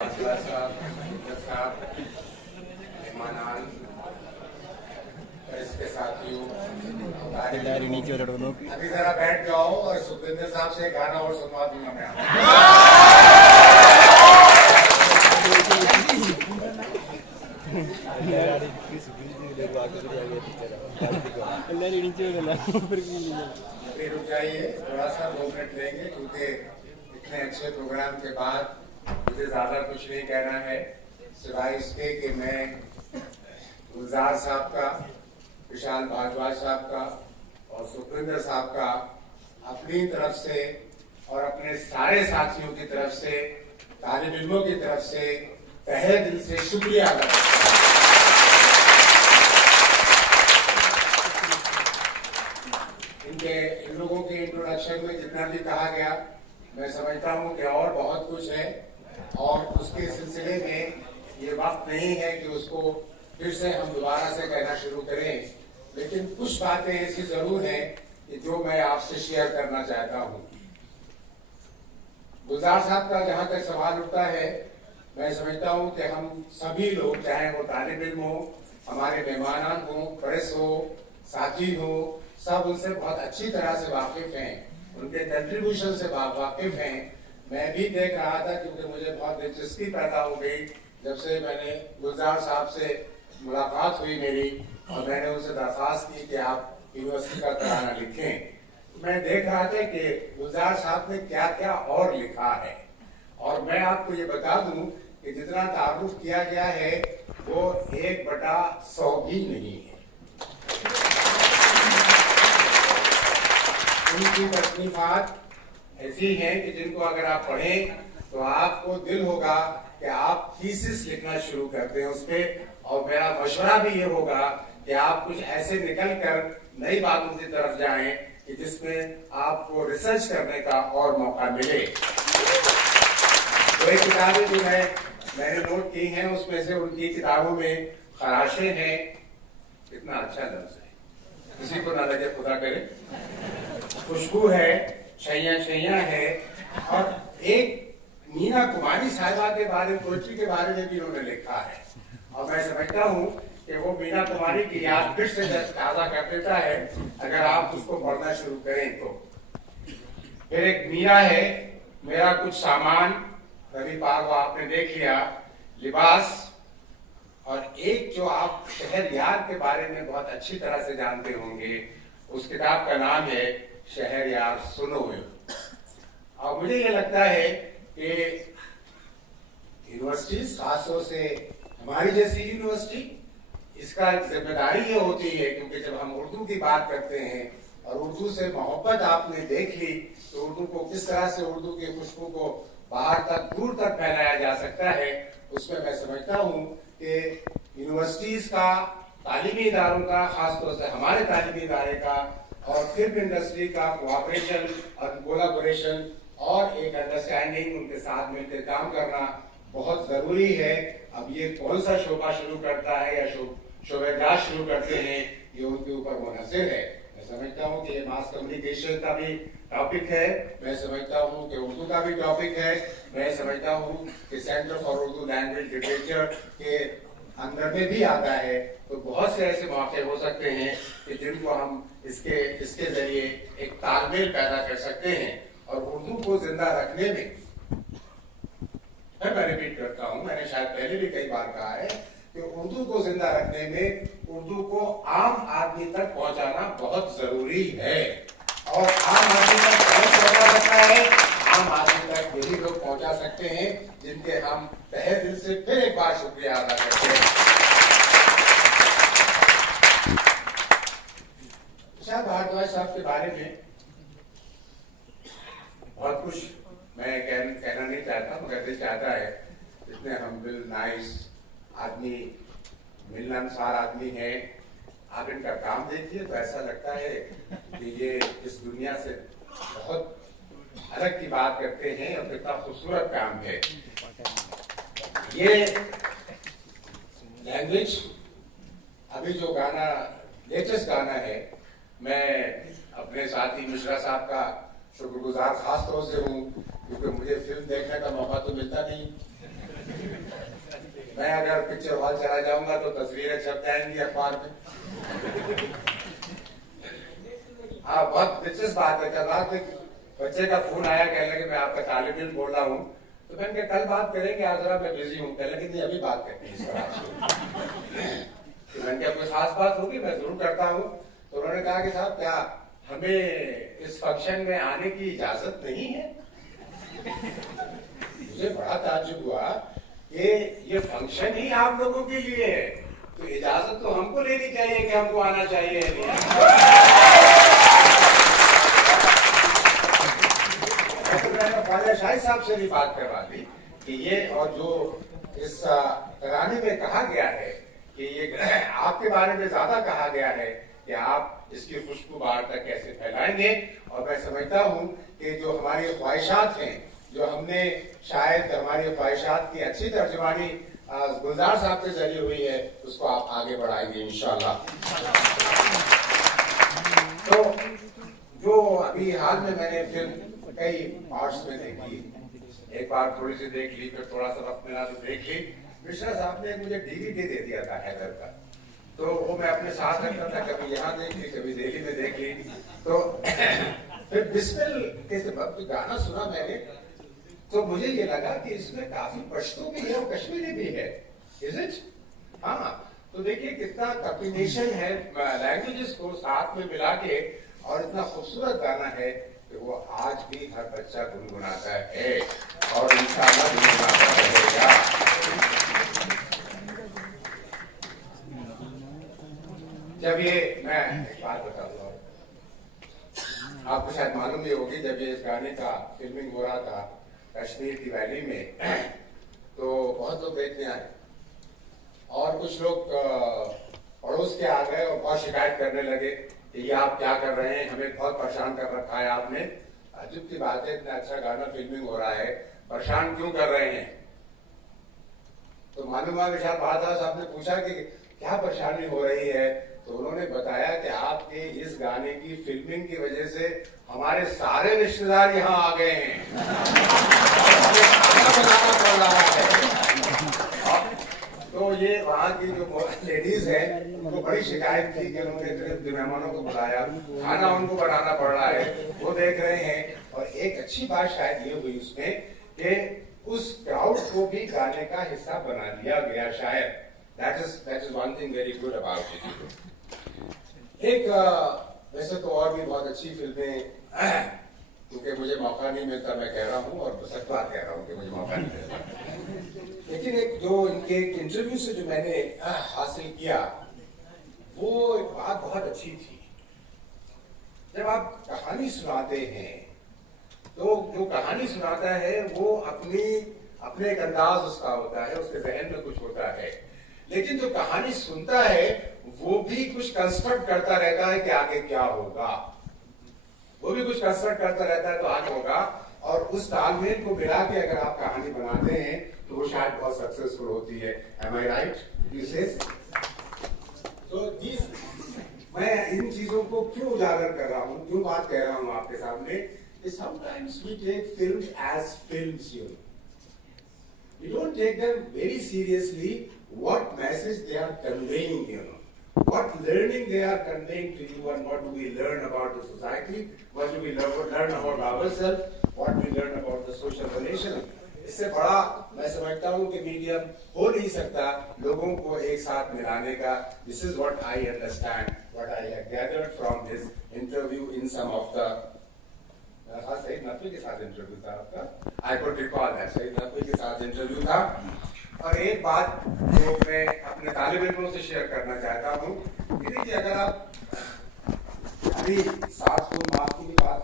इसके साथियों नीचे अभी जरा बैठ जाओ और सुखविंदर साहब से गाना और सुनवा दूंगा मैं रुक जाइए, थोड़ा सा 2 मिनट लेंगे क्योंकि इतने अच्छे प्रोग्राम के बाद मुझे ज्यादा कुछ नहीं कहना है सिवाय इसके कि मैं गुलजार साहब का, विशाल भारद्वाज साहब का और सुखविंदर साहब का अपनी तरफ से और अपने सारे साथियों की तरफ से, तालिब इल्मों की तरफ से तहे दिल से शुक्रिया अदा करता हूं। इन लोगों के इंट्रोडक्शन में जितना भी कहा गया मैं समझता हूं कि और बहुत कुछ है और उसके सिलसिले में ये वक्त नहीं है कि उसको फिर से हम दोबारा से कहना शुरू करें, लेकिन कुछ बातें ऐसी जरूर हैं कि जो मैं आपसे शेयर करना चाहता हूं। गुलजार साहब का जहां तक सवाल उठता है, मैं समझता हूं कि हम सभी लोग, चाहे वो तालिब इल्म हो, हमारे मेहमान हो, प्रेस हो, साथी हो, सब उनसे बहुत अच्छी तरह से वाकिफ हैं, उनके कंट्रीब्यूशन से वाकिफ हैं। मैं भी देख रहा था क्योंकि मुझे बहुत दिलचस्पी पैदा हो गई जब से मैंने गुलजार साहब से मुलाकात हुई मेरी और मैंने उनसे दरख्वास्त की कि आप यूनिवर्सिटी का तराना लिखें। मैं देख रहा था कि गुलजार साहब ने क्या क्या और लिखा है और मैं आपको ये बता दूं कि जितना तारुफ किया गया है वो 1/100 भी नहीं है। उनकी तसनीफात ऐसी हैं कि जिनको अगर आप पढ़ें तो आपको दिल होगा कि आप थीसिस लिखना शुरू कर दें उस पे, और मेरा मशवरा भी ये होगा कि आप कुछ ऐसे निकल कर नई बातों की तरफ जाएं कि जिसमें आपको रिसर्च करने का और मौका मिले। तो एक किताबें जो मैंने नोट की हैं उसमें से उनकी किताबों में खराशे हैं, कितना अच्छा लफ्ज है, किसी को ना लगे खुदा करे, खुशबू है, छैया है, और एक मीना कुमारी साहिबा के बारे में, पोएट्री के बारे में भी उन्होंने लिखा है और मैं समझता हूँ कि वो मीना कुमारी की याद फिर से ताजा कर देता है अगर आप उसको पढ़ना शुरू करें तो। फिर एक मीरा है, मेरा कुछ सामान, रवि पार वो आपने देख लिया, लिबास, और एक जो आप शहरयार के बारे में बहुत अच्छी तरह से जानते होंगे, उस किताब का नाम है शहरयार सुनो। और मुझे ये लगता है कि यूनिवर्सिटी, खासतौर से हमारी जैसी यूनिवर्सिटी, इसका जिम्मेदारी ये होती है क्योंकि जब हम उर्दू की बात करते हैं और उर्दू से मोहब्बत आपने देख ली तो उर्दू को किस तरह से, उर्दू की खुशबू को बाहर तक, दूर तक फैलाया जा सकता है, उसमें मैं समझता हूँ कि यूनिवर्सिटीज का, तालीमी इदारों का, खासतौर से हमारे तालीमी इदारे का और फिल्म इंडस्ट्री का कोऑपरेशन और कोलैबोरेशन और एक अंडरस्टैंडिंग, उनके साथ मिलकर काम करना बहुत जरूरी है। अब ये कौन सा शोबा शुरू करता है या शोबेदार शुरू करते हैं, ये उनके ऊपर मुनहसिर है। मैं समझता हूँ कि ये मास कम्युनिकेशन का भी टॉपिक है, मैं समझता हूँ कि उर्दू का भी टॉपिक है, मैं समझता हूँ कि centre for Urdu language literature के अंदर में भी आता है। तो बहुत से ऐसे मौके हो सकते हैं कि जिनको हम इसके जरिए एक तालमेल पैदा कर सकते हैं और उर्दू को जिंदा रखने में, मैं रिपीट करता हूं, मैंने शायद पहले भी कई बार कहा है कि उर्दू को जिंदा रखने में उर्दू को आम आदमी तक पहुंचाना बहुत जरूरी है। और आम आदमी तक कौन पहुंचा सकता है? आम आदमी तक यही लोग पहुंचा सकते हैं जिनके हम तहे दिल से फिर एक बार शुक्रिया अदा करते हैं। विशाल भारद्वाज साहब के बारे में बहुत कुछ मैं कहना नहीं चाहता, मगर दिल चाहता है, इतने हम्बल, नाइस आदमी, मिलनसार आदमी है। आप इनका काम देखिए तो ऐसा लगता है कि ये इस दुनिया से बहुत अलग की बात करते हैं और कितना खूबसूरत काम है। ये लैंग्वेज, अभी जो गाना, लेटेस्ट गाना है, मैं अपने साथी मिश्रा साहब का शुक्रगुजार खास तौर से हूँ क्योंकि मुझे फिल्म देखने का मौका तो मिलता नहीं, मैं अगर पिक्चर हॉल चला जाऊंगा तो तस्वीरें छप जाएंगी अखबार में। हाँ, बहुत दिलचस्प बात है। कल रात एक बच्चे का फोन आया, कहने लगे मैं आपका तालिब इल्म बोल रहा हूँ। तो मैंने कहा कल बात करेंगे, आज जरा मैं बिजी हूँ। कहने लगे नहीं, अभी बात करते हैं इस पर। तो मैंने कहा कोई खास बात होगी, मैं जरूर करता हूँ। तो उन्होंने कहा कि साहब क्या हमें इस फंक्शन में आने की इजाजत नहीं है? मुझे बड़ा ताज्जुब हुआ कि ये फंक्शन ही आप लोगों के लिए है, तो इजाजत तो हमको लेनी चाहिए कि हमको आना चाहिए। तो मैंने ख्वाजा शाही साहब से भी बात करवा दी कि ये और जो इस तराने में कहा गया है कि ये आपके बारे में ज्यादा कहा गया है कि आप इसकी खुशबू बाहर तक कैसे फैलाएंगे। और मैं समझता हूँ कि जो हमारी ख्वाहिशात हैं, जो हमने शायद हमारी ख्वाहिशात की अच्छी तर्जुमानी गुलजार साहब के जरिए हुई है, उसको आप आगे बढ़ाएंगे इंशाल्लाह। तो जो अभी हाल में मैंने फिल्म कई पार्ट्स में देखी, एक बार थोड़ी सी देख ली, फिर थोड़ा सा वक्त मिला तो देख ली। मिश्रा साहब ने मुझे DVD दे दिया था हैदर का, तो वो मैं अपने साथ रखता था, कभी यहाँ देख ली, कभी दिल्ली में देख ली। तो फिर बिस्मिल के वक्त गाना सुना मैंने, तो मुझे ये लगा कि इसमें काफी पश्तो भी है और कश्मीरी भी है। Is it? हाँ, तो देखिए कितना कॉम्बिनेशन है लैंग्वेजेस को साथ में मिला के, और इतना खूबसूरत गाना है कि वो आज भी हर बच्चा गुनगुनाता है और इंशाअल्लाह गुनगुनाता रहेगा। जब ये मैं एक बात बताता हूँ, आपको शायद मालूम ही होगी, जब ये इस गाने का फिल्मिंग हो रहा था कश्मीर की वैली में, तो बहुत लोग देखने आए और कुछ लोग पड़ोस के आ गए और बहुत शिकायत करने लगे कि ये आप क्या कर रहे हैं, हमें बहुत परेशान कर रखा है आपने। अजीब की बात है, इतना अच्छा गाना फिल्मिंग हो रहा है, परेशान क्यों कर रहे हैं? तो मालूम विशाल बहादुर साहब ने पूछा कि क्या परेशानी हो रही है, तो उन्होंने बताया कि आपके इस गाने की फिल्मिंग की वजह से हमारे सारे रिश्तेदार यहाँ आ गए हैं, खाना बनाना पड़ रहा है। तो ये वहाँ की जो लेडीज हैं उनको बड़ी शिकायत थी कि उन्होंने इतने मेहमानों को बुलाया, खाना उनको बनाना पड़ रहा है, वो देख रहे हैं। और एक अच्छी बात शायद ये हुई उसमें कि उस क्राउड को भी गाने का हिस्सा बना लिया गया शायद। That is one thing very good about it. एक वैसे तो और भी बहुत अच्छी फिल्में, क्योंकि मुझे मौका नहीं मिलता, मैं कह रहा हूँ और सच बात कह रहा हूँ कि मुझे मौका नहीं मिलता। लेकिन एक जो इनके इंटरव्यू से जो मैंने हासिल किया, वो एक बात बहुत अच्छी थी। जब आप कहानी सुनाते हैं तो जो कहानी सुनाता है वो अपने एक अंदाज उसका होता है, उसके जहन में कुछ होता है, लेकिन जो कहानी सुनता है वो भी कुछ कंस्ट्रक्ट करता रहता है कि आगे क्या होगा, वो भी कुछ कंस्ट्रक्ट करता रहता है तो आगे होगा। और उस तालमेल को मिला के अगर आप कहानी बनाते हैं तो वो शायद बहुत सक्सेसफुल होती है। Am I right? तो मैं इन चीजों को क्यों उजागर कर रहा हूँ, क्यों बात कह रहा हूँ आपके सामने, कि sometimes we take films as films, you know. We don't take them very seriously, what message they are conveying, you know. What learning they are conveying to you, and what do we learn about the society, what do we learn about ourselves, what do we learn about the social relation. इससे बड़ा मैं समझता हूँ कि medium हो नहीं सकता लोगों को एक साथ मिलाने का। This is what I understand, what I have gathered from this interview in some of the Saeed Naqvi के साथ इंटरव्यू था आपका, I could recall that Saeed Naqvi के साथ इंटरव्यू था। और एक बात जो मैं अपने तालिब इल्मों से शेयर करना चाहता हूँ कि देखिए, अगर आप अभी 7 फुट माफ की बात